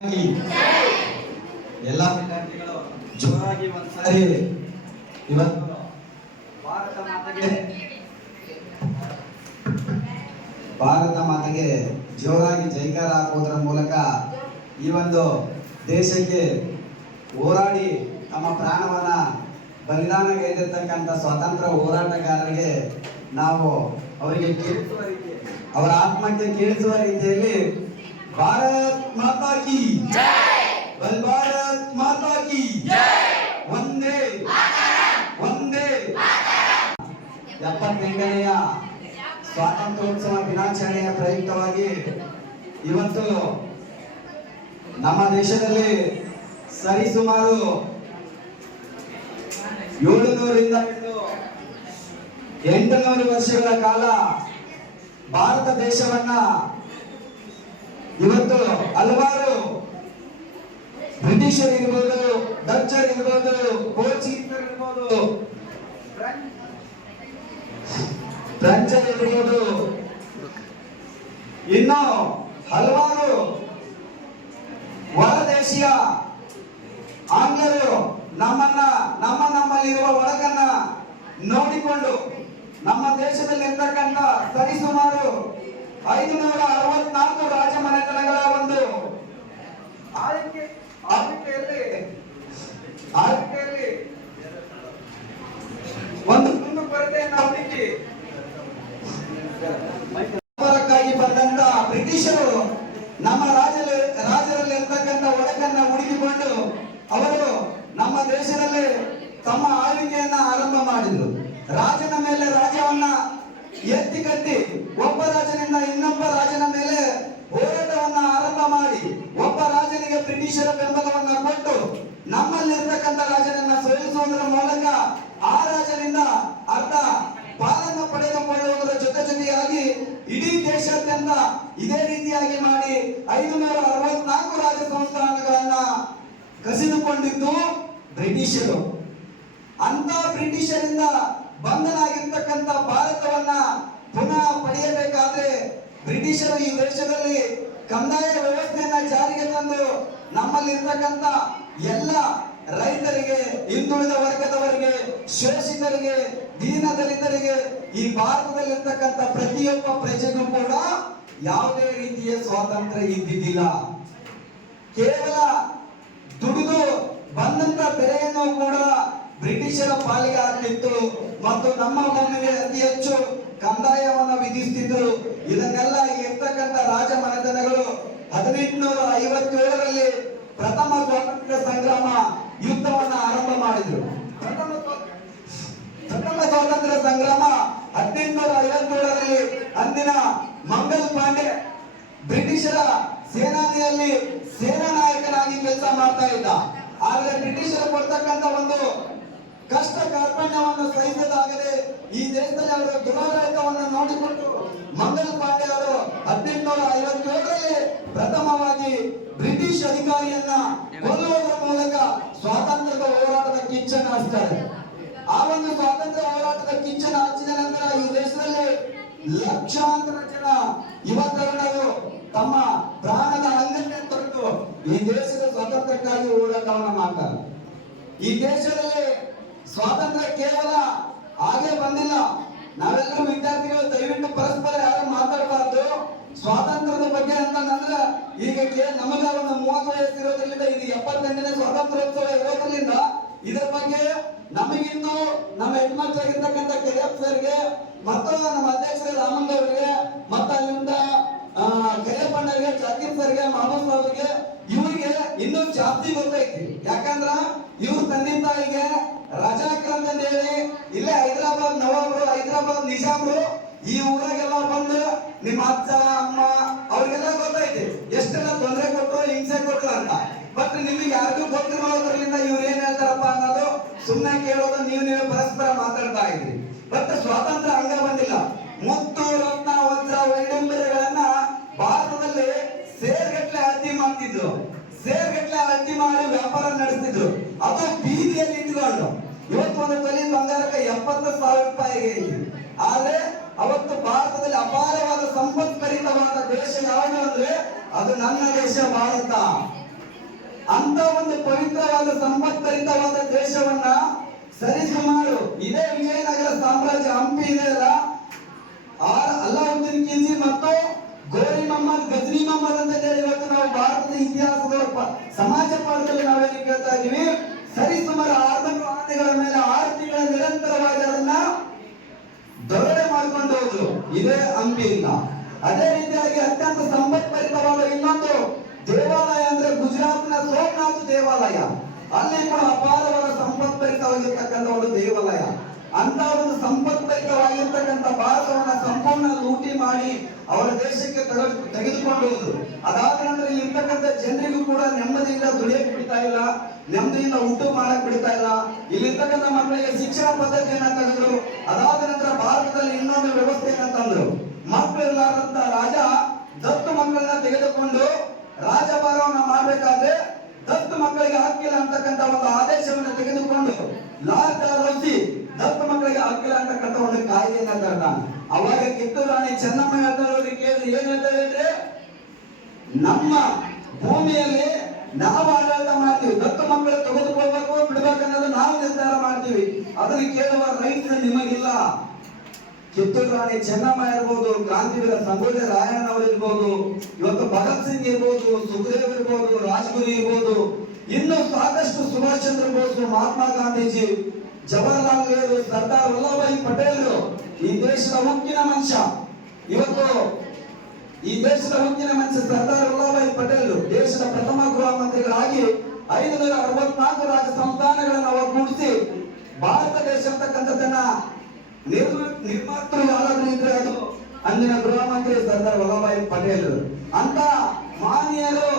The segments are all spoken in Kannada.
ಎಲ್ಲ ವಿದ್ಯಾರ್ಥಿಗಳು ಜೋರಾಗಿ ಒಂದ್ಸಾರಿ ಇವತ್ತು ಭಾರತ ಮಾತೆಗೆ ಜೋರಾಗಿ ಜೈಕಾರ ಹಾಕುವುದರ ಮೂಲಕ ಈ ಒಂದು ದೇಶಕ್ಕೆ ಹೋರಾಡಿ ತಮ್ಮ ಪ್ರಾಣವನ್ನ ಬಲಿದಾನಗೈದಿರ್ತಕ್ಕಂಥ ಸ್ವಾತಂತ್ರ್ಯ ಹೋರಾಟಗಾರರಿಗೆ ನಾವು ಅವರಿಗೆ ಕೇಳಿಸುವ ರೀತಿ ಅವರ ಆತ್ಮಕ್ಕೆ ಕೇಳಿಸುವ ರೀತಿಯಲ್ಲಿ ಭಾರತ್ ಮಾತಾ ಕಿ ಜೈ, ಭಾರತ್ ಮಾತಾ ಕಿ ಜೈ, ಒಂದೇ ಒಂದೇ 78ನೆಯ ಸ್ವಾತಂತ್ರ್ಯೋತ್ಸವ ದಿನಾಚರಣೆಯ ಪ್ರಯುಕ್ತವಾಗಿ ಇವತ್ತು ನಮ್ಮ ದೇಶದಲ್ಲಿ ಸರಿಸುಮಾರು 700ರಿಂದ 800 ವರ್ಷಗಳ ಕಾಲ ಭಾರತ ದೇಶವನ್ನ ಇವತ್ತು ಹಲವಾರು ಬ್ರಿಟಿಷರು ಇರ್ಬೋದು, ಡಚ್ಚರ್ ಇರ್ಬೋದು, ಪೋರ್ಚುಗೀಸರು ಇರ್ಬೋದು, ಫ್ರೆಂಚರ್ ಇರ್ಬೋದು, ಇನ್ನು ಹಲವಾರು ಹೊರದೇಶೀಯ ಆಂಗ್ಲರು ನಮ್ಮಲ್ಲಿರುವ ಒಳಗನ್ನ ನೋಡಿಕೊಂಡು ನಮ್ಮ ದೇಶದಲ್ಲಿ ಇರ್ತಕ್ಕಂಥ ಸರಿಸುಮಾರು 564 ರಾಜಮನೆತನಗಳ ಒಂದು ಆಳ್ವಿಕೆಯಲ್ಲಿ ಒಂದು ಕುಂದುಕೊರತೆಯನ್ನು ಹುಡುಕಿ ವ್ಯಾಪಾರಕ್ಕಾಗಿ ಬಂದಂತ ಬ್ರಿಟಿಷರು ನಮ್ಮ ರಾಜರಲ್ಲಿ ಇರ್ತಕ್ಕಂಥ ಒಳಗನ್ನ ಹುಡುಕಿಕೊಂಡು ಅವರು ನಮ್ಮ ದೇಶದಲ್ಲಿ ತಮ್ಮ ಆಳ್ವಿಕೆಯನ್ನ ಆರಂಭ ಮಾಡಿದ್ರು. ರಾಜನ ಮೇಲೆ ರಾಜ್ಯವನ್ನ ಎತ್ತಿ ಕಟ್ಟಿ ಒಬ್ಬ ರಾಜನಿಂದ ಇನ್ನೊಬ್ಬ ರಾಜನ ಮೇಲೆ ಹೋರಾಟವನ್ನ ಆರಂಭ ಮಾಡಿ ಒಬ್ಬ ರಾಜನಿಗೆ ಬ್ರಿಟಿಷರ ಬೆಂಬಲವನ್ನ ಕೊಟ್ಟು ನಮ್ಮಲ್ಲಿರ್ತಕ್ಕಂಥ ರಾಜನನ್ನ ಸೋಲಿಸುವುದರ ಮೂಲಕ ಆ ರಾಜನಿಂದ ಅರ್ಧ ಪಾಲನ್ನು ಪಡೆದುಕೊಳ್ಳುವುದರ ಜೊತೆಯಾಗಿ ಇಡೀ ದೇಶಾದ್ಯಂತ ಇದೇ ರೀತಿಯಾಗಿ ಮಾಡಿ 564 ರಾಜ ಸಂಸ್ಥಾನಗಳನ್ನ ಕಸಿದುಕೊಂಡಿದ್ದು ಬ್ರಿಟಿಷರು. ಅಂತ ಬ್ರಿಟಿಷರಿಂದ ಬಂಧನಾಗಿರ್ತಕ್ಕಂಥ ಭಾರತವನ್ನ ಪುನಃ ಪಡೆಯಬೇಕಾದ್ರೆ ಬ್ರಿಟಿಷರು ಈ ದೇಶದಲ್ಲಿ ಕಂದಾಯ ವ್ಯವಸ್ಥೆಯನ್ನ ಜಾರಿಗೆ ತಂದು ನಮ್ಮಲ್ಲಿ ಇರ್ತಕ್ಕಂಥ ಎಲ್ಲ ರೈತರಿಗೆ, ಹಿಂದುಳಿದ ವರ್ಗದವರಿಗೆ, ಶೋಷಿತರಿಗೆ, ದೀನ ದಲಿತರಿಗೆ ಈ ಭಾರತದಲ್ಲಿರ್ತಕ್ಕಂಥ ಪ್ರತಿಯೊಬ್ಬ ಪ್ರಜೆಗೂ ಕೂಡ ಯಾವುದೇ ರೀತಿಯ ಸ್ವಾತಂತ್ರ್ಯ ಇದ್ದಿದ್ದಿಲ್ಲ. ಕೇವಲ ದುಡಿದು ಬಂದಂತ ಬೆಲೆಯನ್ನು ಕೂಡ ಬ್ರಿಟಿಷರ ಪಾಲಿಗೆ ಆಗ್ತಿತ್ತು ಮತ್ತು ನಮ್ಮ ಭೂಮಿಗೆ ಅತಿ ಹೆಚ್ಚು ಕಂದಾಯವನ್ನು ವಿಧಿಸುತ್ತಿದ್ದರು. ಇದನ್ನೆಲ್ಲ ಇರ್ತಕ್ಕಂಥ ರಾಜ ಮನೆತನಗಳು 1857ರಲ್ಲಿ ಪ್ರಥಮ ಸ್ವಾತಂತ್ರ್ಯ ಸಂಗ್ರಾಮ ಯುದ್ಧವನ್ನ ಆರಂಭ ಮಾಡಿದ್ರು. ಪ್ರಥಮ ಸ್ವಾತಂತ್ರ್ಯ ಸಂಗ್ರಾಮ 1857ರಲ್ಲಿ ಅಂದಿನ ಮಂಗಲ್ ಪಾಂಡೆ ಬ್ರಿಟಿಷರ ಸೇನಾನಿಯಲ್ಲಿ ಸೇನಾ ನಾಯಕನಾಗಿ ಕೆಲಸ ಮಾಡ್ತಾ ಇದ್ದ. ಆದ್ರೆ ಬ್ರಿಟಿಷರು ಕೊಡ್ತಕ್ಕಂಥ ಒಂದು ಕಷ್ಟ ಕಾರ್ಪಣ್ಯವನ್ನು ಸಹಿಸಲಾಗದೆ ಈ ದೇಶದಲ್ಲಿ ಅವರ ದುರಾಡಳಿತವನ್ನು ನೋಡಿಕೊಂಡು ಮಂಗಲ್ ಪಾಂಡೆ ಅವರು 1857ರಲ್ಲಿ ಪ್ರಥಮವಾಗಿ ಬ್ರಿಟಿಷ್ ಅಧಿಕಾರಿಯನ್ನ ಕೊಲ್ಲುವುದರ ಮೂಲಕ ಸ್ವಾತಂತ್ರ್ಯದ ಹೋರಾಟದ ಕಿಚ್ಚನ್ನು ಹಚ್ತಾರೆ. ಆ ಒಂದು ಸ್ವಾತಂತ್ರ್ಯ ಹೋರಾಟದ ಕಿಚ್ಚನ್ನು ಹಚ್ಚಿದ ನಂತರ ಈ ದೇಶದಲ್ಲಿ ಲಕ್ಷಾಂತರ ಜನ ಯುವ ತರುಣರು ತಮ್ಮ ಪ್ರಾಣದ ಅಂಗನ್ನೇ ತೊರೆದು ಈ ದೇಶದ ಸ್ವಾತಂತ್ರ್ಯಕ್ಕಾಗಿ ಹೋರಾಟವನ್ನು ಮಾಡ್ತಾರೆ. ಈ ದೇಶದಲ್ಲಿ ಸ್ವಾತಂತ್ರ್ಯ ಕೇವಲ ಹಾಗೆ ಬಂದಿಲ್ಲ. ನಾವೆಲ್ಲರೂ ವಿದ್ಯಾರ್ಥಿಗಳು ದಯವಿಟ್ಟು ಪರಸ್ಪರ ಯಾರು ಮಾತಾಡಬಾರ್ದು. ಸ್ವಾತಂತ್ರ್ಯದ ಬಗ್ಗೆ ಅಂತಂದ್ರೆ ಈಗ ನಮಗ ಒಂದು 30 ವಯಸ್ಸಿರೋದ್ರಿಂದ ಇದು 78ನೇ ಸ್ವಾತಂತ್ರ್ಯೋತ್ಸವ ಇರೋದ್ರಿಂದ ಇದರ ಬಗ್ಗೆ ನಮಗಿಂದು ನಮ್ಮ ಹೆಣ್ಮಕ್ಳಾಗಿರ್ತಕ್ಕಂಥ ಕೆಎಫ್ ಸರ್ಗೆ ಮತ್ತು ನಮ್ಮ ಅಧ್ಯಕ್ಷರ ರಾಮಂಗ ಅವರಿಗೆ ಮತ್ತು ಅಲ್ಲಿಂದ ಕೆರೆಪಣ್ಣರಿಗೆ, ಜಾಕೀರ್ ಸರ್ಗೆ, ಮಹಮ್ಮದ್ ಅವರಿಗೆ ಇವರಿಗೆ ಇನ್ನೂ ಜಾಸ್ತಿ ಗೊತ್ತೈತಿ. ಯಾಕಂದ್ರ ಇವ್ರ ತಂದೆ ತಾಯಿಗೆ ರಜಾಕ್ರಂತ ಹೇಳಿ ಇಲ್ಲೇ ಹೈದರಾಬಾದ್ ನವಾಬ್ರು, ಹೈದರಾಬಾದ್ ನಿಜಾಮ್ರು ಈ ಊರಾಗೆಲ್ಲ ಬಂದು ನಿಮ್ಮ ಅಜ್ಜ ಅಮ್ಮ ಅವ್ರಿಗೆಲ್ಲ ಗೊತ್ತೈತಿ ಎಷ್ಟೆಲ್ಲ ತೊಂದರೆ ಕೊಟ್ಟರು, ಹಿಂಸೆ ಕೊಟ್ಟರು ಅಂತ. ಬಟ್ ನಿಮಗೆ ಯಾರಿಗೂ ಗೊತ್ತಿರೋದ್ರಿಂದ ಇವ್ರು ಏನ್ ಹೇಳ್ತಾರಪ್ಪ ಅನ್ನೋದು ಸುಮ್ಮನೆ ಕೇಳೋದು, ನೀವೇ ಪರಸ್ಪರ ಮಾತಾಡ್ತಾ ಇದ್ರಿ. ಬಟ್ ಸ್ವಾತಂತ್ರ್ಯ ಹಂಗ ಬಂದಿಲ್ಲ. ಮುತ್ತು, ರತ್ನ, ವಜ್ರ, ವೈಡಂಬರೆಗಳನ್ನ ಭಾರತದಲ್ಲಿ ಸೇರ್ಗಟ್ಲೆ ಅಳತಿ ಮಾಡ್ತಿದ್ರು. ಸೇರ್ಗಟ್ಲೆ ಅಳತಿ ಮಾಡಿ ವ್ಯಾಪಾರ ನಡೆಸ್ತಿದ್ರು. ಅದು ಬೀದಿಯಲ್ಲಿ ಇಟ್ಕೊಂಡು ಇವತ್ತು ಒಂದು ತೊಲಿ ಬಂಗಾರಕ್ಕೆ 70,000 ರೂಪಾಯಿಗೆ ಐತಿ. ಆದ್ರೆ ಅವತ್ತು ಭಾರತದಲ್ಲಿ ಅಪಾರವಾದ ಸಂಪತ್ಭರಿತವಾದ ದೇಶ ಯಾವುದು ಅಂದ್ರೆ ಅದು ನನ್ನ ದೇಶ ಭಾರತ. ಒಂದು ಪವಿತ್ರವಾದ ಸಂಪತ್ಭರಿತವಾದ ದೇಶವನ್ನ ಸರಿಸುಮಾರು ಇದೇ ವಿಜಯನಗರ ಸಾಮ್ರಾಜ್ಯ ಹಂಪಿ ಇದೆಯಲ್ಲ, ಅಲ್ಲಾವುದ್ದೀನ್ ಖಿಲ್ಜಿ ಮತ್ತು ಗೋರಿ ಮೊಹಮ್ಮದ್ ಗಜ್ನಿ ಮೊಹಮ್ಮದ್ ಅಂತ ಹೇಳಿ ಇವತ್ತು ನಾವು ಭಾರತದ ಇತಿಹಾಸದ ಸಮಾಜ ಪಾಠದಲ್ಲಿ ನಾವೇನು ಕೇಳ್ತಾ ಇದೀವಿ, ಸರಿಸುಮಾರು 600 ಆನೆಗಳ ಮೇಲೆ 6 ತಿಂಗಳ ನಿರಂತರವಾಗಿ ಅದನ್ನ ದೊರಡೆ ಮಾಡ್ಕೊಂಡು ಹೋದ್ರು ಇದೇ ಹಂಪಿಯಿಂದ. ಅದೇ ರೀತಿಯಾಗಿ ಅತ್ಯಂತ ಸಂಪತ್ಭರಿತವಾದ ಇನ್ನೊಂದು ದೇವಾಲಯ ಅಂದ್ರೆ ಗುಜರಾತ್ನ ಸೋಮನಾಥ್ ದೇವಾಲಯ. ಅಲ್ಲಿ ಕೂಡ ಅಪಾರವಾದ ಸಂಪತ್ಭರಿತವಾಗಿರ್ತಕ್ಕಂಥ ಒಂದು ದೇವಾಲಯ. ಅಂತ ಒಂದು ಸಂಪತ್ಭರಿತವಾಗಿರ್ತಕ್ಕಂಥ ಭಾರತವನ್ನ ಸಂಪೂರ್ಣ ಲೂಟಿ ಮಾಡಿ ಅವರ ದೇಶಕ್ಕೆ ತೆಗೆದುಕೊಂಡು ಹೋದ್ರು. ಅದಾದ ನಂತರ ಇಲ್ಲಿ ಇರ್ತಕ್ಕಂಥ ಜನರಿಗೂ ಕೂಡ ನೆಮ್ಮದಿಯಿಂದ ದುಡಿಯಕ್ಕೆ ಬಿಡ್ತಾ ಇಲ್ಲ, ನೆಮ್ಮದಿಯಿಂದ ಊಟ ಮಾಡಕ್ ಬಿಡ್ತಾ ಇಲ್ಲ. ಇಲ್ಲಿರ್ತಕ್ಕಂಥ ಮಕ್ಕಳಿಗೆ ಶಿಕ್ಷಣ ಪದ್ಧತಿಯನ್ನ ತೆಗೆದ್ರು. ಅದಾದ ನಂತರ ಭಾರತದಲ್ಲಿ ಇನ್ನೊಂದು ವ್ಯವಸ್ಥೆಯನ್ನ ತಂದ್ರು. ಮಕ್ಕಳಿಲ್ಲಾರಂತ ರಾಜ ದತ್ತು ಮಕ್ಕಳನ್ನ ತೆಗೆದುಕೊಂಡು ರಾಜಭಾರವನ್ನ ಮಾಡ್ಬೇಕಾದ್ರೆ ದತ್ತು ಮಕ್ಕಳಿಗೆ ಹಕ್ಕಿಲ್ಲ ಅಂತಕ್ಕಂಥ ಒಂದು ಆದೇಶವನ್ನು ತೆಗೆದುಕೊಂಡು ಲಾರ್ಡ್ ರೋಸಿ ದತ್ತು ಮಕ್ಕಳಿಗೆ ಹಕ್ಕಿಲ್ಲ ಅಂತಕ್ಕಂಥ ಒಂದು ಕಾಯ್ದೆಯನ್ನ ತರ್ದ. ಅವಾಗ ಕಿತ್ತೂರು ರಾಣಿ ಚೆನ್ನಮ್ಮ ಹೇಳ್ತಾರೆ, ಏನ್ ಹೇಳ್ತಾರೆ ಹೇಳಿದ್ರೆ, ನಮ್ಮ ಭೂಮಿಯಲ್ಲಿ ನಾವು ಆಡಳಿತ ಮಾಡ್ತೀವಿ, ದತ್ತು ಮಕ್ಕಳು ತೆಗೆದುಕೊಳ್ಬೇಕು ಬಿಡ್ಬೇಕನ್ನೋದು ನಾವು ನಿರ್ಧಾರ ಮಾಡ್ತೀವಿ, ಅದನ್ನು ಕೇಳುವ ರೈಟ್ ನಿಮಗಿಲ್ಲ. ಕಿತ್ತೂರು ರಾಣಿ ಚೆನ್ನಮ್ಮ ಇರ್ಬೋದು, ಕ್ರಾಂತಿವೀರ ಸಂಗೊಳ್ಳಿ ರಾಯಣ್ಣ ಅವರು ಇರ್ಬೋದು, ಇವತ್ತು ಭಗತ್ ಸಿಂಗ್ ಇರ್ಬೋದು, ಸುಖದೇವ್ ಇರ್ಬೋದು, ರಾಜ್ಗುರು ಇರ್ಬೋದು, ಇನ್ನು ಸಾಕಷ್ಟು ಸುಭಾಷ್ ಚಂದ್ರ ಬೋಸ್, ಮಹಾತ್ಮ ಗಾಂಧೀಜಿ, ಜವಾಹರ್ಲಾಲ್ ನೆಹರು, ಸರ್ದಾರ್ ವಲ್ಲಭಾಯಿ ಪಟೇಲ್ ಈ ದೇಶದ ಉಕ್ಕಿನ ಮನುಷ್ಯ. ಇವತ್ತು ಈ ದೇಶದ ಉಕ್ಕಿನ ಮನುಷ್ಯ ಸರ್ದಾರ್ ವಲ್ಲಭಾಯಿ ಪಟೇಲ್ ದೇಶದ ಪ್ರಥಮ ಗೃಹ ಮಂತ್ರಿಗಳಾಗಿ 564 ರಾಜ ಸಂಸ್ಥಾನಗಳನ್ನು ಒಗ್ಗೂಡಿಸಿ ಭಾರತ ದೇಶ ಅಂತಕ್ಕಂಥದ್ದನ್ನ ನಿರ್ಮಾತೃ ಯಾರಾದ್ರೂ ಇದ್ರೆ ಅದು ಅಂದಿನ ಗೃಹ ಮಂತ್ರಿ ಸರ್ದಾರ್ ವಲ್ಲಭಾಯಿ ಪಟೇಲ್. ಅಂತ ಮಾನ್ಯರು,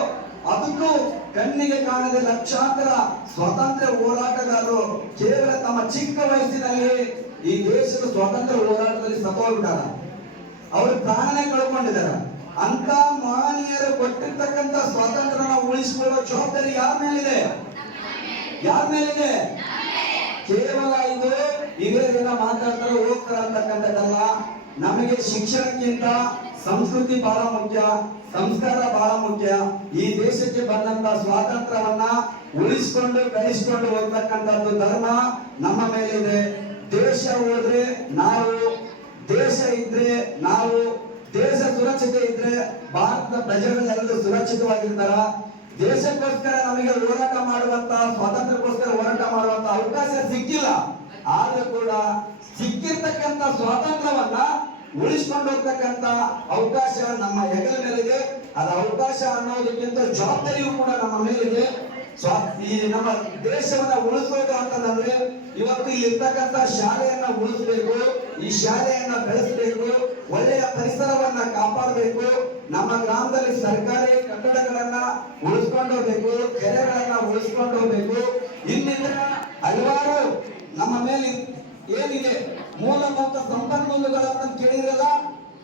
ಅದಕ್ಕೂ ಕಣ್ಣಿಗೆ ಕಾಣದೆ ಲಕ್ಷಾಂತರ ಸ್ವಾತಂತ್ರ್ಯ ಹೋರಾಟಗಾರರು ಕೇವಲ ತಮ್ಮ ಚಿಕ್ಕ ವಯಸ್ಸಿನಲ್ಲಿ ಈ ದೇಶದ ಸ್ವಾತಂತ್ರ್ಯ ಹೋರಾಟದಲ್ಲಿ ಸತ್ತೋಗ್ಬಿಟ್ಟಾರ, ಅವರು ಪ್ರಾಣನೇ ಕಳ್ಕೊಂಡಿದ್ದಾರೆ. ಅಂತ ಮಹನೀಯರು ಕೊಟ್ಟಿರ್ತಕ್ಕಂಥ ಸ್ವಾತಂತ್ರ್ಯನ ಉಳಿಸಿಕೊಳ್ಳುವ ಜವಾಬ್ದಾರಿ ಯಾರ ಮೇಲಿದೆ? ಯಾರ ಮೇಲಿದೆ? ಕೇವಲ ಇದು ಇದೇ ದಿನ ಮಾತಾಡ್ತಾರೆ ಹೋಗ್ತಾರೆ ಅಂತಕ್ಕಂಥದ್ದಲ್ಲ. ನಮಗೆ ಶಿಕ್ಷಣಕ್ಕಿಂತ ಸಂಸ್ಕೃತಿ ಬಹಳ ಮುಖ್ಯ, ಸಂಸ್ಕಾರ ಬಹಳ ಮುಖ್ಯ. ಈ ದೇಶಕ್ಕೆ ಬಂದಂತ ಸ್ವಾತಂತ್ರ್ಯವನ್ನ ಉಳಿಸಿಕೊಂಡು ಬೆಳೆಸಿಕೊಂಡು ಹೋಗ್ತಕ್ಕಂಥದ್ದು ಧರ್ಮ ನಮ್ಮ ಮೇಲಿದೆ. ದೇಶ ಹೋದ್ರೆ ನಾವು, ದೇಶ ಇದ್ರೆ ನಾವು, ದೇಶ ಸುರಕ್ಷತೆ ಇದ್ರೆ ಭಾರತದ ಪ್ರಜೆಗಳೆಲ್ಲರೂ ಸುರಕ್ಷಿತವಾಗಿರ್ತಾರ. ದೇಶಕ್ಕೋಸ್ಕರ ನಮಗೆ ಹೋರಾಟ ಮಾಡುವಂತ, ಸ್ವಾತಂತ್ರ್ಯಕ್ಕೋಸ್ಕರ ಹೋರಾಟ ಮಾಡುವಂತ ಅವಕಾಶ ಸಿಕ್ಕಿಲ್ಲ. ಆದ್ರೂ ಕೂಡ ಸಿಕ್ಕಿರ್ತಕ್ಕಂಥ ಸ್ವಾತಂತ್ರ್ಯವನ್ನ ಉಳಿಸ್ಕೊಂಡು ಹೋಗ್ತಕ್ಕಂಥ ಅವಕಾಶ ನಮ್ಮ ಹೆಗಲ ಮೇಲಿದೆ. ಅದ ಅವಕಾಶ ಅನ್ನೋದಕ್ಕಿಂತ ಜವಾಬ್ದಾರಿಯೂ ಕೂಡ ನಮ್ಮ ಮೇಲಿದೆ. ಈ ನಮ್ಮ ದೇಶವನ್ನ ಉಳಿಸೋದು ಅಂತಂದ್ರೆ ಇವತ್ತು ಇಲ್ಲಿರ್ತಕ್ಕಂಥ ಶಾಲೆಯನ್ನ ಉಳಿಸಬೇಕು, ಈ ಶಾಲೆಯನ್ನ ಬೆಳೆಸಬೇಕು, ಒಳ್ಳೆಯ ಪರಿಸರವನ್ನ ಕಾಪಾಡಬೇಕು, ನಮ್ಮ ಗ್ರಾಮದಲ್ಲಿ ಸರ್ಕಾರಿ ಕಟ್ಟಡಗಳನ್ನ ಉಳಿಸ್ಕೊಂಡು ಹೋಗ್ಬೇಕು, ಕೆರೆಗಳನ್ನ ಉಳಿಸ್ಕೊಂಡು ಹೋಗ್ಬೇಕು. ಇನ್ನಿತರ ಹಲವಾರು ನಮ್ಮ ಮೇಲೆ ಏನಿದೆ ಮೂಲಭೂತ ಸಂಪನ್ಮೂಲಗಳನ್ನ ಕೇಳಿರಲ್ಲ,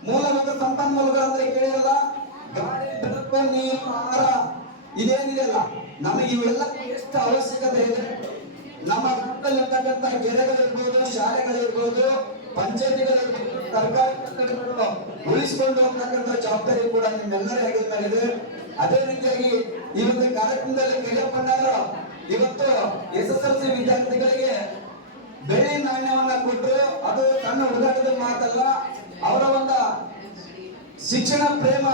ಮೂಲಭೂತ ಸಂಪನ್ಮೂಲಗಳಂದ್ರೆ ಕೇಳಿರಲ್ಲ, ಗಾಳಿ, ಬೆಳಕು, ನೀರು, ಆಹಾರ ಇದೇನಿದೆಯಲ್ಲ, ನಮಗೆ ಇವೆಲ್ಲ ಎಷ್ಟು ಅವಶ್ಯಕತೆ ಇದೆ. ನಮ್ಮ ಇರ್ತಕ್ಕಂಥ ಕೆರೆಗಳಿರ್ಬೋದು, ಶಾಲೆಗಳಿರ್ಬೋದು, ಪಂಚಾಯತಿಗಳಿರ್ಬೋದು, ಸರ್ಕಾರಿ ಕಟ್ಟಡಗಳು ಉಳಿಸಿಕೊಂಡು ಹೋಗ್ತಕ್ಕಂಥ ಜವಾಬ್ದಾರಿ ಕೂಡ ನಿಮ್ಮೆಲ್ಲರ ಹೆಗಲ ಇದೆ. ಅದೇ ರೀತಿಯಾಗಿ ಇವತ್ತು ಕಾರ್ಯಕ್ರಮದಲ್ಲಿ ಕೈಯಪ್ಪಣ್ಣರು ಇವತ್ತು SSLC ವಿದ್ಯಾರ್ಥಿಗಳಿಗೆ ಬೆಳ್ಳಿ ನಾಣ್ಯವನ್ನ ಕೊಟ್ಟರು. ಅದು ಸಣ್ಣ ಹುಡುಗಾಟದ ಮಾತಲ್ಲ, ಅವರ ಒಂದು ಶಿಕ್ಷಣ ಪ್ರೇಮ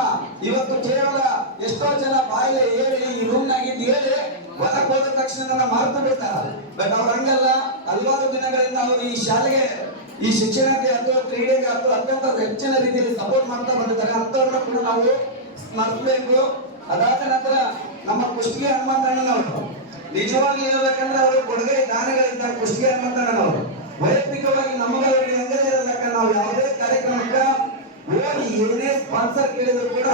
ಇವತ್ತು ಕೇವಲ ಎಷ್ಟೋ ಜನ ಬಾಯಿಲೆ ಹೇಳಿ ಈ ರೂಮ್ನಾಗಿದ್ದು ಹೇಳಿ ಹೊರಗೆ ಹೋದ ತಕ್ಷಣ ನನ್ನ ಮರೆತು ಬಿಡ್ತಾರ. ಬಟ್ ಅವ್ರ ಹಂಗಲ್ಲ, ಹಲವಾರು ದಿನಗಳಿಂದ ಅವರು ಈ ಶಾಲೆಗೆ, ಈ ಶಿಕ್ಷಣಕ್ಕೆ ಅಥವಾ ಕ್ರೀಡೆಗೆ ಅಥವಾ ಅತ್ಯಂತ ಹೆಚ್ಚಿನ ರೀತಿಯಲ್ಲಿ ಸಪೋರ್ಟ್ ಮಾಡ್ತಾ ಬಂದಿದ್ದಾರೆ. ಅಂತವ್ರನ್ನ ಕೂಡ ನಾವು ಸ್ಮರಿಸಬೇಕು. ಅದಾದ ನಂತರ ನಮ್ಮ ಕುಷ್ಟಗಿ ಹನುಮಂತಣ್ಣನವರು ನಿಜವಾಗಿ ಹೇಳ್ಬೇಕಂದ್ರೆ ಅವರು ಕೊಡುಗೆ ದಾನಗಳಿಂದ ಕುಷ್ಟಗಿ ಹನುಮಂತಣ್ಣನವರು ವೈಯಕ್ತಿಕವಾಗಿ ನಮ್ಮಗಳಿಗೆ ಹೆಂಗೇ ಇರಲಕ್ಕ, ನಾವು ಯಾವುದೇ ಕಾರ್ಯಕ್ರಮಕ್ಕೆ ಹೋಗಿ ಏನೇ ಸ್ಪಾನ್ಸರ್ ಕೇಳಿದ್ರು ಕೂಡ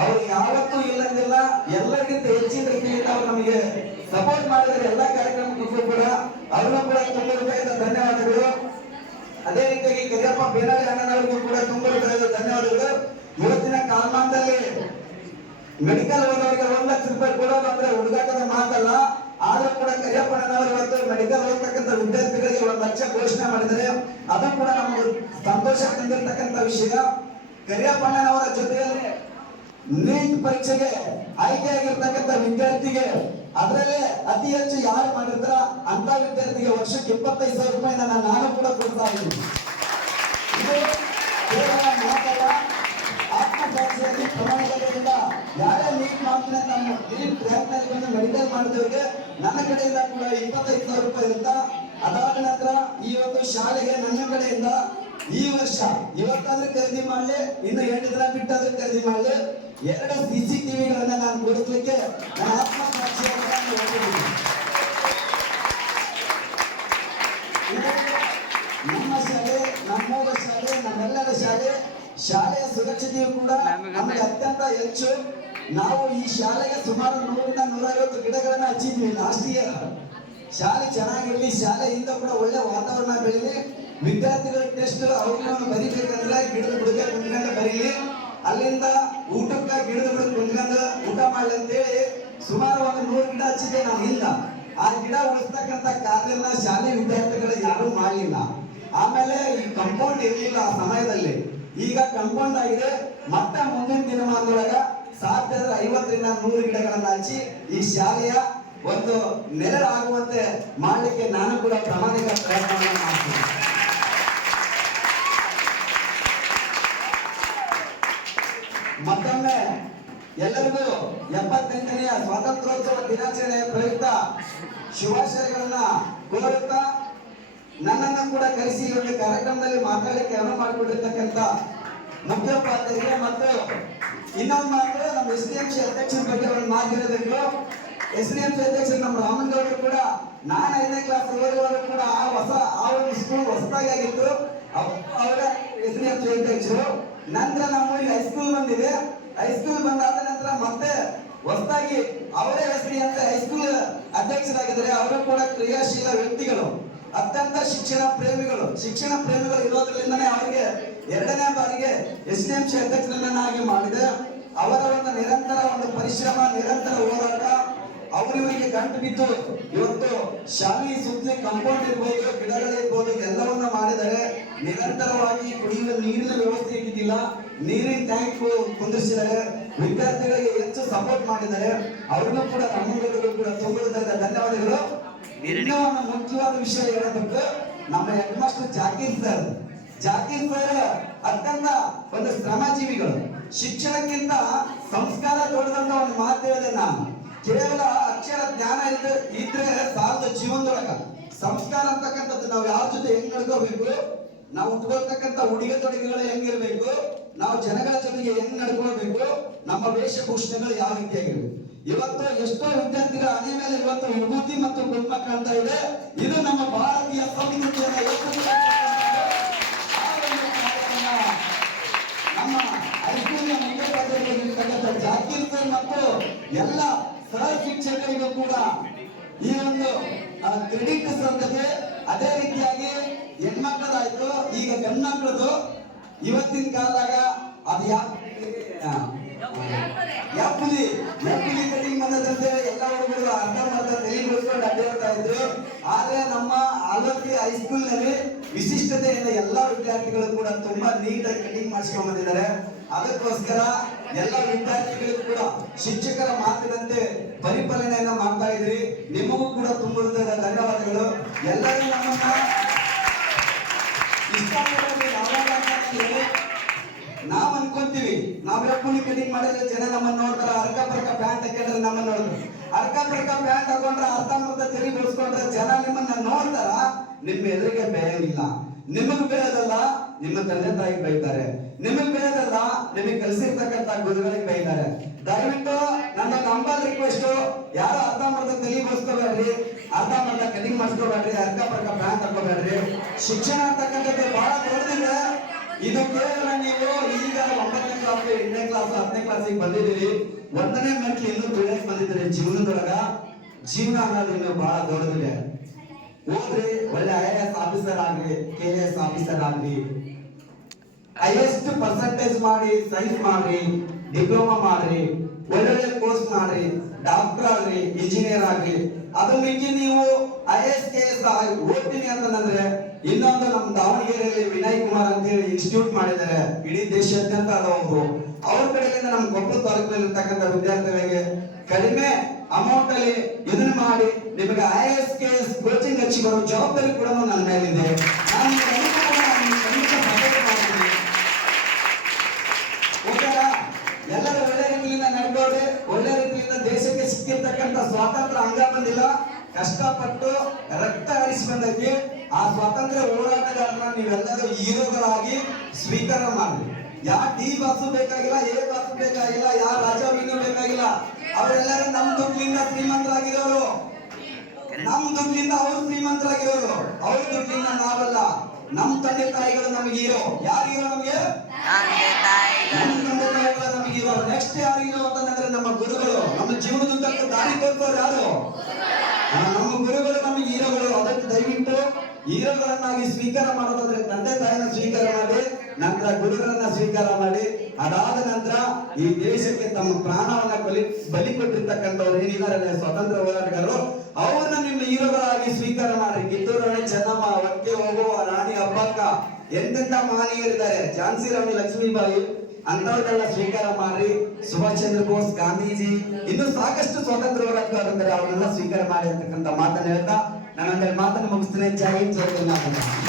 ಅವ್ರು ಯಾವತ್ತೂ ಇಲ್ಲಂದಿಲ್ಲ, ಎಲ್ಲರಿಗಿಂತ ಹೆಚ್ಚಿನ ರೀತಿಯಿಂದ ಅವ್ರು ನಮಗೆ ಸಪೋರ್ಟ್ ಮಾಡಿದರೆ ಎಲ್ಲ ಕಾರ್ಯಕ್ರಮಕ್ಕೂ ಕೂಡ ಅವ್ರನ್ನ ಕೂಡ ತುಂಬ ಹೃದಯದ ಧನ್ಯವಾದಗಳು. ಅದೇ ರೀತಿಯಾಗಿ ಕರಿಯಪ್ಪ ಬೇನಾಳಿ ಅಣ್ಣನವರಿಗೂ ಕೂಡ ತುಂಬ ಹೃದಯದ ಧನ್ಯವಾದಗಳು. ಇವತ್ತಿನ ಕಾಲಮಾನದಲ್ಲಿ ಮೆಡಿಕಲ್ ಓದೋರಿಗೆ 1 ಲಕ್ಷ ರೂಪಾಯಿ ಕೊಡೋದು ಅಂದ್ರೆ ಹುಡುಗಾಟದ ಮಾತಲ್ಲ. ಆದ್ರೂ ಕೂಡ ಕರಿಯಪ್ಪಣ್ಣನವರು ಇವತ್ತು ಮೆಡಿಕಲ್ ಓದ್ತಕ್ಕಂಥ ವಿದ್ಯಾರ್ಥಿಗಳಿಗೆ 1 ಲಕ್ಷ ಘೋಷಣೆ ಮಾಡಿದರೆ ಅದು ಕೂಡ ನಮಗೆ ಸಂತೋಷ ತಂದಿರತಕ್ಕಂಥ ವಿಷಯ. ಕರಿಯಪ್ಪಣ್ಣನವರ ಜೊತೆಯಲ್ಲಿ ನೀಟ್ ಪರೀಕ್ಷೆಗೆ ಆಯ್ಕೆಯಾಗಿರ್ತಕ್ಕಂಥ ವಿದ್ಯಾರ್ಥಿಗೆ ಅದರಲ್ಲೇ ಅತಿ ಹೆಚ್ಚು ಯಾರು ಮಾಡಿರ್ತಾರ ಅಂತ ವಿದ್ಯಾರ್ಥಿಗೆ ವರ್ಷಕ್ಕೆ 25,000 ರೂಪಾಯಿ ನಾನು ಕೂಡ ಕೊಡ್ತಾ ಇದ್ದೀನಿ. ಇದು ಕೇವಲ ಮಾತಲ್ಲ, ಆತ್ಮಸಾಕ್ಷಿಯಾಗಿ ಪ್ರಮಾಣಿಕತೆಯಿಂದ ಯಾರೇ ನೀಟ್ ಮಾಡ್ತೀನಿ ಅಂತ ನೀಟ್ ಪ್ರಯತ್ನ ಮೆಡಿಕಲ್ ಮಾಡಿದವರಿಗೆ ನನ್ನ ಕಡೆಯಿಂದ ಕೂಡ 25,000 ರೂಪಾಯಿ ಇರುತ್ತಾ. ಅದಾದ ನಂತರ ಈ ಒಂದು ಶಾಲೆಗೆ ನನ್ನ ಕಡೆಯಿಂದ ಈ ವರ್ಷ ಇವತ್ತಾದ್ರೂ ಖರೀದಿ ಮಾಡಲಿ, ಇನ್ನು 8 ದಿನ ಬಿಟ್ಟಾದ್ರೂ ಖರೀದಿ ಮಾಡಲಿ, 2 CCTVಗಳನ್ನ ನಾನು ಕೊಡಿಸ್ಲಿಕ್ಕೆ ನನ್ನ ಆತ್ಮಸಾಕ್ಷಿಯಾಗಿ ನಮ್ಮ ಶಾಲೆ, ನಮ್ಮೂರ ಶಾಲೆ, ನಮ್ಮೆಲ್ಲರ ಶಾಲೆ, ಶಾಲೆಯ ಸುರಕ್ಷತೆಯು ಕೂಡ ನಮಗೆ ಅತ್ಯಂತ ಹೆಚ್ಚು. ನಾವು ಈ ಶಾಲೆಗೆ ಸುಮಾರು 100ರಿಂದ 150 ಗಿಡಗಳನ್ನ ಹಚ್ಚಿದ್ವಿ ಲಾಸ್ಟ್ ಇಯರ್. ಶಾಲೆ ಚೆನ್ನಾಗಿರ್ಲಿ, ಶಾಲೆಯಿಂದ ಕೂಡ ಒಳ್ಳೆ ವಾತಾವರಣ ಬೆಳೀಲಿ, ವಿದ್ಯಾರ್ಥಿಗಳ ಟೆಸ್ಟ್ ಅವ್ರನ್ನ ಬರಿಬೇಕಂದ್ರೆ ಗಿಡದ ಬುಡಕ್ಕೆ ಕುಂತ್ಕೊಂಡು ಬರೀಲಿ, ಅಲ್ಲಿಂದ ಊಟಕ್ಕೆ ಗಿಡದ ಬುಡಕ್ಕೆ ಕುಂತ್ಕೊಂಡು ಊಟ ಮಾಡ್ಲಿ ಅಂತೇಳಿ ಸುಮಾರು ಒಂದು 100 ಗಿಡ ಹಚ್ಚಿದ್ದೆ ನಾನು ಇಲ್ಲ. ಆ ಗಿಡ ಉಳಿಸ್ತಕ್ಕಂಥ ಕಾರ್ಯನ ಶಾಲೆ ವಿದ್ಯಾರ್ಥಿಗಳು ಯಾರು ಮಾಡಲಿಲ್ಲ. ಆಮೇಲೆ ಈ ಕಂಪೌಂಡ್ ಇರಲಿಲ್ಲ ಆ ಸಮಯದಲ್ಲಿ. ಈಗ ಕಂಪೌಂಡ್ ಆಗಿದೆ. ಮತ್ತೆ ಮುಂದಿನ ದಿನಮಾನದೊಳಗ ಸಾಧ್ಯ 50ರಿಂದ 100 ಗಿಡಗಳನ್ನ ಹಚ್ಚಿ ಈ ಶಾಲೆಯ ಒಂದು ನೆರಳಾಗುವಂತೆ ಮಾಡಲಿಕ್ಕೆ ನಾನು ಕೂಡ ಪ್ರಾಮಾಣಿಕ ಪ್ರಯತ್ನವನ್ನು ಮಾಡ್ತೀನಿ. ಮತ್ತೊಮ್ಮೆ ಎಲ್ಲರಿಗೂ 78ನೆಯ ಸ್ವಾತಂತ್ರ್ಯೋತ್ಸವ ದಿನಾಚರಣೆಯ ಪ್ರಯುಕ್ತ ಶುಭಾಶಯಗಳನ್ನ ಕೋರುತ್ತಾ, ನನ್ನನ್ನು ಕೂಡ ಕರೆಸಿ ಈ ಒಂದು ಕಾರ್ಯಕ್ರಮದಲ್ಲಿ ಮಾತಾಡಲಿಕ್ಕೆ ಅನುವು ಮಾಡಿಕೊಂಡಿರ್ತಕ್ಕಂಥ ಮುಖ್ಯೋಪಾಧ್ಯಾಯರಿಗೆ ಮತ್ತು ಇನ್ನೊಂದು ಮಾತು ನಮ್ಮ SDMC ಅಧ್ಯಕ್ಷರ ಬಗ್ಗೆ ಒಂದು ಮಾತು ಹೇಳಬೇಕು. SDMC ಅಧ್ಯಕ್ಷರು ನಮ್ಮ ರಾಮನಗೌಡರು ಕೂಡ ನಾನು 5ನೇ ಕ್ಲಾಸ್ ಓದುವಾಗ ಕೂಡ ಆ ಒಂದು ಸ್ಕೂಲ್ ಹೊಸದಾಗಿ ಆಗಿತ್ತು. ಅವರ SDMC ಅಧ್ಯಕ್ಷರು. ನಂತರ ನಮ್ಮೂರಿಗೆ ಹೈಸ್ಕೂಲ್ ಬಂದಿದೆ. ಹೈಸ್ಕೂಲ್ ಬಂದಾದ ನಂತರ ಮತ್ತೆ ಹೊಸದಾಗಿ ಅವರೇ SDMC ಹೈಸ್ಕೂಲ್ ಅಧ್ಯಕ್ಷರಾಗಿದ್ದಾರೆ. ಅವರು ಕೂಡ ಕ್ರಿಯಾಶೀಲ ವ್ಯಕ್ತಿಗಳು, ಅತ್ಯಂತ ಶಿಕ್ಷಣ ಪ್ರೇಮಿಗಳು ಇರೋದ್ರಿಂದನೇ ಅವರಿಗೆ 2ನೇ ಬಾರಿಗೆ SDMC ಅಧ್ಯಕ್ಷರನ್ನಾಗಿ ಮಾಡಿದೆ. ಅವರ ಒಂದು ನಿರಂತರ ಒಂದು ಪರಿಶ್ರಮ, ನಿರಂತರ ಹೋರಾಟ, ಅವರಿವರಿಗೆ ಗಂಟು ಬಿದ್ದು ಇವತ್ತು ಶಾಲೆ ಸುತ್ತಲೇ ಕಾಂಪೌಂಡ್ ಇರ್ಬೋದು, ಗಿಡಗಳಿರ್ಬೋದು, ಎಲ್ಲವನ್ನ ಮಾಡಿದರೆ ನಿರಂತರವಾಗಿ ಕುಡಿಯುವ ನೀರಿನ ವ್ಯವಸ್ಥೆ ಇದ್ದಿಲ್ಲ. ನೀರಿನ ಟ್ಯಾಂಕ್ ಕುಂದಿರಿಸಿದ್ದಾರೆ, ವಿದ್ಯಾರ್ಥಿಗಳಿಗೆ ಹೆಚ್ಚು ಸಪೋರ್ಟ್ ಮಾಡಿದ್ದಾರೆ. ಅವ್ರಿಗೂ ಕೂಡ ನಮ್ಮಗಳು ಕೂಡ ತುಂಬ ಧನ್ಯವಾದಗಳು. ಇನ್ನೂ ಒಂದು ಮುಖ್ಯವಾದ ವಿಷಯ ಹೇಳಬೇಕು, ನಮ್ಮ ಹೆಡ್ ಮಾಸ್ಟರ್ ಜಾಕೀರ್ ಸರ್ ಅತ್ಯಂತ ಒಂದು ಶ್ರಮಜೀವಿಗಳು. ಶಿಕ್ಷಣಕ್ಕಿಂತ ಸಂಸ್ಕಾರ ದೊಡ್ಡದಂತ ಒಂದು ಮಾತು ಹೇಳಿದೆ ನಾನು. ಕೇವಲ ಅಕ್ಷರ ಜ್ಞಾನ ಇದ್ರೆ ಸಾಲದ ಜೀವನದೊಳಗ. ಸಂಸ್ಕಾರ ಅಂತಕ್ಕಂಥದ್ದು ನಾವು ಯಾರ ಜೊತೆ ಹೆಂಗ್ ನಡ್ಕೋಬೇಕು, ನಾವು ಉಟ್ಕೊಳ್ತಕ್ಕಂಥ ಉಡುಗೆ ತೊಡುಗೆಗಳು ಹೆಂಗಿರ್ಬೇಕು, ನಾವು ಜನಗಳ ಜೊತೆಗೆ ಹೆಂಗ್ ನಡ್ಕೊಳ್ಬೇಕು, ನಮ್ಮ ವೇಷಭೂಷಣಗಳು ಯಾವ ರೀತಿಯಾಗಿರ್ಬೇಕು. ಇವತ್ತು ಎಷ್ಟೋ ವಿದ್ಯಾರ್ಥಿಗಳ ಹಣೆ ಮೇಲೆ ಇವತ್ತು ವಿಭೂತಿ ಮತ್ತು ಕುಂಕುಮ ಕಾಣ್ತಾ ಇದೆ. ಇದು ನಮ್ಮ ಭಾರತೀಯ ಸಂಸ್ಕೃತಿಯ ನಮ್ಮ ಹೈಸ್ಕೂಲಿನ ಮುಖ್ಯೋಪಾಧ್ಯಾಯರಾಗಿರ್ತಕ್ಕಂಥ ಜಾಕೀರ್ ಸರ್ ಮತ್ತು ಎಲ್ಲ ಸಹ ಶಿಕ್ಷಕರಿಗೂ ಕೂಡ ಈ ಒಂದು ಕ್ರೆಡಿಟ್ ಸಂದತೆ. ಅದೇ ರೀತಿಯಾಗಿ ಹೆಣ್ಮಕ್ಳದಾಯ್ತು, ಈಗ ಗಂಡ್ಮಕ್ಳದು. ಇವತ್ತಿನ ಕಾಲದಾಗ ಅದು ಯಾಪುಲಿ ಕಟಿಂಗ್ ಬಂದಂತೆ ಎಲ್ಲ ಹುಡುಗರು ಅರ್ಧ ತಲೆ ಬಿಡಿಸ್ಕೊಂಡು ಅಡ್ಡಾಡ್ತಾ ಇದ್ರು. ಆದ್ರೆ ನಮ್ಮ ಆಲೋಕಿ ಹೈಸ್ಕೂಲ್ ನಲ್ಲಿ ವಿಶಿಷ್ಟತೆಯಿಂದ ಎಲ್ಲಾ ವಿದ್ಯಾರ್ಥಿಗಳು ಕೂಡ ತುಂಬಾ ನೀಟಾಗಿ ಕಟಿಂಗ್ ಮಾಡಿಸ್ಕೊಂಡ್ ಬಂದಿದ್ದಾರೆ. ಅದಕ್ಕೋಸ್ಕರ ಎಲ್ಲ ವಿದ್ಯಾರ್ಥಿಗಳಿಗೂ ಕೂಡ ಶಿಕ್ಷಕರ ಮಾತಿನಂತೆ ಪರಿಪಾಲನೆಯನ್ನ ಮಾಡ್ತಾ ಇದ್ರಿ. ನಿಮಗೂ ಕೂಡ ತುಂಬ ಧನ್ಯವಾದಗಳು. ಎಲ್ಲರೂ ನಮ್ಮನ್ನ ಇಷ್ಟಪಡೋದು ಯಾವಾಗ ನಾವ್ ಅನ್ಕೊಂತೀವಿ, ನಾವ್ ಕೂಲಿ ಕಟಿಂಗ್ ಮಾಡಿದ್ರೆ ಜನ ನಮ್ಮನ್ನ ನೋಡ್ತಾರ. ಅರ್ಕ ಬರ್ಕ ಪ್ಯಾಂಟ್ ಹಾಕಿದ್ರೆ ನಮ್ಮನ್ನ ನೋಡಿದ್ರು, ಅರ್ಕ ಬರ್ಕ ಪ್ಯಾಂಟ್ ಹಾಕೊಂಡ್ರೆ ಅರ್ಧ ತೆರಿ ಬಿಡಿಸ್ಕೊಂಡ್ರೆ ಜನ ನಿಮ್ಮನ್ನ ನೋಡ್ತಾರ. ನಿಮ್ಮ ಎದುರಿಗೆ ಬೇಯಂಗಿಲ್ಲ. ನಿಮಗ್ ಬೇಯದಲ್ಲ, ನಿಮ್ಮ ತಂದೆ ತಾಯಿ ಬೈತಾರೆ. ನಿಮಗ್ ಬೇಯದಲ್ಲ, ನಿಮಗೆ ಕಲಿಸಿರ್ತಕ್ಕಂಥ ಗುರುಗಳಿಗೆ ಬೈತಾರೆ. ದಯವಿಟ್ಟು ನನ್ನ ನಂಬರ್ ರಿಕ್ವೆಸ್ಟ್, ಯಾರು ಅರ್ಧ ತೆಲಿ ಬಿಡಿಸ್ಕೋಬೇಡ್ರಿ, ಅರ್ಧ ಕಟಿಂಗ್ ಮಾಡಿಸ್ಕೋಬೇಡ್ರಿ, ಅರ್ಕ ಬರ್ಕ ಪ್ಯಾಂಟ್ ಹಾಕೋಬೇಡ್ರಿ. ಶಿಕ್ಷಣ ಅಂತಕ್ಕಂಥದ್ದು ಬಹಳ ದೊಡ್ಡದಿದೆ. ಇದು ಕೇವಲ ನೀವು ಈಗ 9ನೇ ಕ್ಲಾಸ್ 8ನೇ ಕ್ಲಾಸ್ 10ನೇ ಕ್ಲಾಸಿಗೆ ಬಂದಿದ್ದೀರಿ. 1ನೇ ಮೆಟ್ಲು ಇನ್ನೂ ತುಳಿಯಕ್ಕೆ ಬಂದಿದ್ದೀರಿ. ಜೀವನದೊಳಗ ಜೀವನ ಅನ್ನೋದು ಇನ್ನು ಬಹಳ ದೊಡ್ಡದಿದೆ. ಓದ್ರಿ, ಒಳ್ಳೆ IAS ಆಫೀಸರ್ ಆಗ್ರಿ, KAS ಆಫೀಸರ್ ಆಗ್ರಿ, ಹೈಯೆಸ್ಟ್ ಪರ್ಸೆಂಟೇಜ್ ಮಾಡಿ ಸೈನ್ಸ್ ಮಾಡ್ರಿ, ಡಿಪ್ಲೊಮಾ ಮಾಡ್ರಿ, ಒಳ್ಳೊಳ್ಳೆ ಕೋರ್ಸ್ ಮಾಡ್ರಿ, ಡಾಕ್ಟರ್ ಆಗ್ರಿ, ಇಂಜಿನಿಯರ್ ಆಗ್ರಿ. ಅದು ಮಿಕ್ಕಿ ನೀವು IAS KAS ಓದ್ತೀನಿ ಅಂತಂದ್ರೆ ಇನ್ನೊಂದು ನಮ್ಮ ದಾವಣಗೆರೆಯಲ್ಲಿ ವಿನಯ್ ಕುಮಾರ್ ಅಂತ ಹೇಳಿ ಇನ್ಸ್ಟಿಟ್ಯೂಟ್ ಮಾಡಿದ್ದಾರೆ. ಇಡೀ ದೇಶಾದ್ಯಂತ ಅದ ಅವರು ಅವ್ರ ಕಡೆಯಿಂದ ನಮ್ಮ ಕೊಪ್ಪಳ ತಾಲೂಕಿನಲ್ಲಿ ಇರ್ತಕ್ಕಂಥ ವಿದ್ಯಾರ್ಥಿಗಳಿಗೆ ಕಡಿಮೆ ಅಮೌಂಟ್ ಅಲ್ಲಿ ಇದನ್ನ ಮಾಡಿ ನಿಮಗೆ IAS KS ಕೋಚಿಂಗ್ ಹಚ್ಚಿಕೊಡೋ ಜವಾಬ್ದಾರಿ ಕೂಡ ನನ್ನ ಮೇಲಿದೆ. ನಾನು ಖಂಡಿತ ಸಪೋರ್ಟ್ ಮಾಡ್ತೀನಿ. ಓಕೆನಾ? ಎಲ್ಲರೂ ಒಳ್ಳೆ ರೀತಿಯಿಂದ ನಡ್ಕೊಳ್ಳಿ. ಒಳ್ಳೆ ರೀತಿಯಿಂದ ದೇಶಕ್ಕೆ ಸಿಕ್ಕಿರ್ತಕ್ಕಂಥ ಸ್ವಾತಂತ್ರ್ಯ ಹಂಗ ಬಂದಿಲ್ಲ, ಕಷ್ಟಪಟ್ಟು ರಕ್ತ ಹರಿಸಿ ಬಂದೈತಿ. ಆ ಸ್ವಾತಂತ್ರ್ಯ ಹೋರಾಟಗಾರರನ್ನ ನೀವೆಲ್ಲರೂ ಹೀರೋಗಳಾಗಿ ಸ್ವೀಕಾರ ಮಾಡಿ. ಯಾವ ಡಿ ಬಾಸು ಬೇಕಾಗಿಲ್ಲ, ಎ ಬಾಸು ಬೇಕಾಗಿಲ್ಲ, ಯಾವ ರಾಜವೀನು ಬೇಕಾಗಿಲ್ಲ. ಅವರೆಲ್ಲರೂ ನಮ್ ದುಡ್ಡಿನಿಂದ ಶ್ರೀಮಂತರಾಗಿರೋರು, ನಮ್ ದುಡ್ಡಿನಿಂದ ಅವ್ರು ಶ್ರೀಮಂತರಾಗಿರೋರು. ಅವ್ರ ದುಡ್ಡಿನಿಂದ ನಾವಲ್ಲ. ನಮ್ ತಂದೆ ತಾಯಿಗಳು ನಮಗೆ ಹೀರೋ. ಯಾರು ಹೀರೋ ನಮಗೆ? ನಮ್ಮ ತಂದೆ ತಾಯಿಗಳು ನಮಗೆ ಹೀರೋ. ನೆಕ್ಸ್ಟ್ ಯಾರು ಹೀರೋ ಅಂತಂದ್ರೆ ನಮ್ಮ ಗುರುಗಳು. ನಮ್ಮ ಜೀವನದುದ್ದಕ್ಕೂ ದಾರಿ ತೋರಿಸೋರು ಯಾರು? ನಮ್ಮ ಗುರುಗಳು ನಮಗೆ ಹೀರೋಗಳು. ಅದಕ್ಕೆ ದಯವಿಟ್ಟು ಹೀರೋಗಳನ್ನಾಗಿ ಸ್ವೀಕಾರ ಮಾಡೋದಾದ್ರೆ ತಂದೆ ತಾಯಿನ ಸ್ವೀಕಾರ ಮಾಡಿ, ನಂತರ ಗುರುಗಳನ್ನ ಸ್ವೀಕಾರ ಮಾಡಿ, ಅದಾದ ನಂತರ ಈ ದೇಶಕ್ಕೆ ತಮ್ಮ ಪ್ರಾಣವನ್ನ ಬಲಿ ಕೊಟ್ಟಿರ್ತಕ್ಕಂಥವ್ರು ಏನಿದಾರಲ್ಲ ಸ್ವಾತಂತ್ರ್ಯ ಹೋರಾಟಗಾರರು, ಅವ್ರನ್ನ ನಿಮ್ಮ ಹೀರೋಗಳಾಗಿ ಸ್ವೀಕಾರ ಮಾಡಿ. ಕಿತ್ತೂರು ರಾಣಿ ಚೆನ್ನಮ್ಮ, ಒಕ್ಕೆ ಹೋಗುವ ರಾಣಿ ಅಬ್ಬಕ್ಕ, ಎಂತೆಂತ ಮಹನೀಯರಿದ್ದಾರೆ, ಝಾನ್ಸಿ ರಾಣಿ ಲಕ್ಷ್ಮೀಬಾಯಿ, ಅಂತವ್ರನ್ನೆಲ್ಲ ಸ್ವೀಕಾರ ಮಾಡಿ. ಸುಭಾಷ್ ಚಂದ್ರ ಬೋಸ್, ಗಾಂಧೀಜಿ, ಇನ್ನು ಸಾಕಷ್ಟು ಸ್ವಾತಂತ್ರ್ಯ ಹೋರಾಟಗಾರರಿದ್ದಾರೆ, ಅವನ್ನೆಲ್ಲ ಸ್ವೀಕಾರ ಮಾಡಿ ಅಂತಕ್ಕಂಥ ಮಾತನ್ನ ಹೇಳ್ತಾ ನನ್ನ ಮಾತನ್ನು ಮುಗಿಸ್ತೇನೆ. ಜೈ ಹಿಂದ್, ಜೈ ಕರ್ನಾಟಕ.